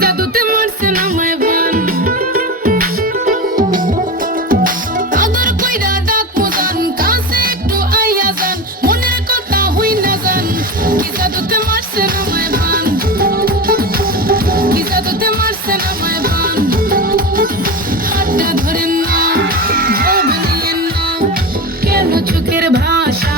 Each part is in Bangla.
За ти морся на майван Kaldır koyda dak mozan Kanse ektu ayazan Moner kota hui nazan Ki za do te morse na mayvan Ki za do te morse na mayvan Hatta dhoren na Bho baniyen na Kelo chukir bhasha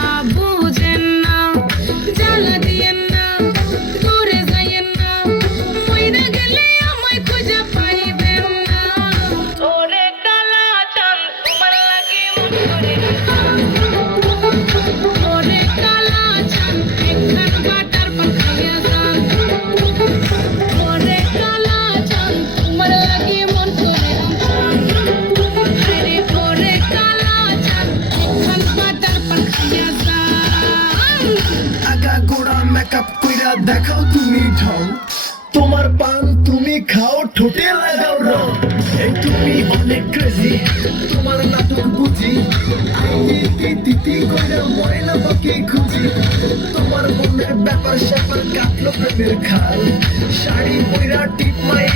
দেখাও তুমি ঢং তোমার পান তুমি খাও, ঠোঁটে লাগাও রং। তুমি অনেক ক্রেজি তোমার নাটক বুঝি। তিতি কইরা ময়না পাখি খুঁজি। তোমার মনের ব্যাপার স্যাপার কাটলো প্রেমের খাল। শাড়ি পয়রা টিপ মাই